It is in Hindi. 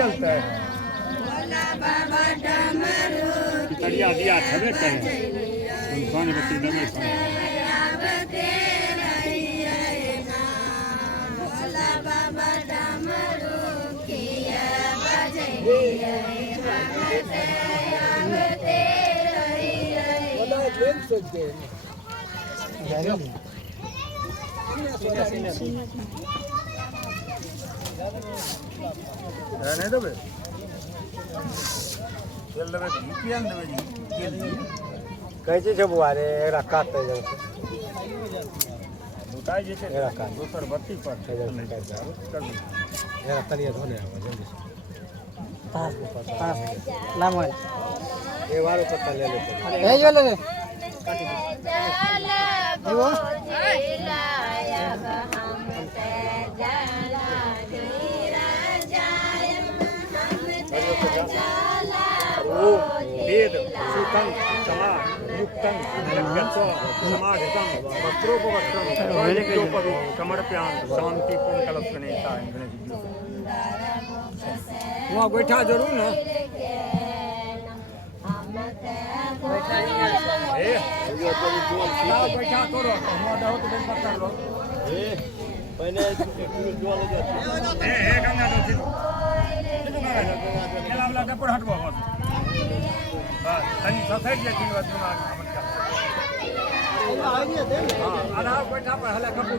चलता है करिया दिया छबे करे कौन बच्चे दमे रहने दो बे चल दबे यूपीएन दबे कैसे जब आ रे रखा था जब बताइए जैसे रखा 232 पर कर दो ये रखा लिया धोने आवा जल्दी पास लामो ये वाला पत्ता ले ले ए ये ले ले वो वेद सुतं समा युक्तं यज्ञत्व समाधितं वस्त्रोपवस्त्रं वेदिकोपरि समर्पयामि शांति पूर्ण कलशनेता वहाँ बैठा जरूर ना बैठा करो वहाँ तो दिन पकड़ लो पहले गंगा दो वाला डपर हटवा बस तनी सफेद लेकिन दिमाग में हां आधा बैठा पर हला कपूर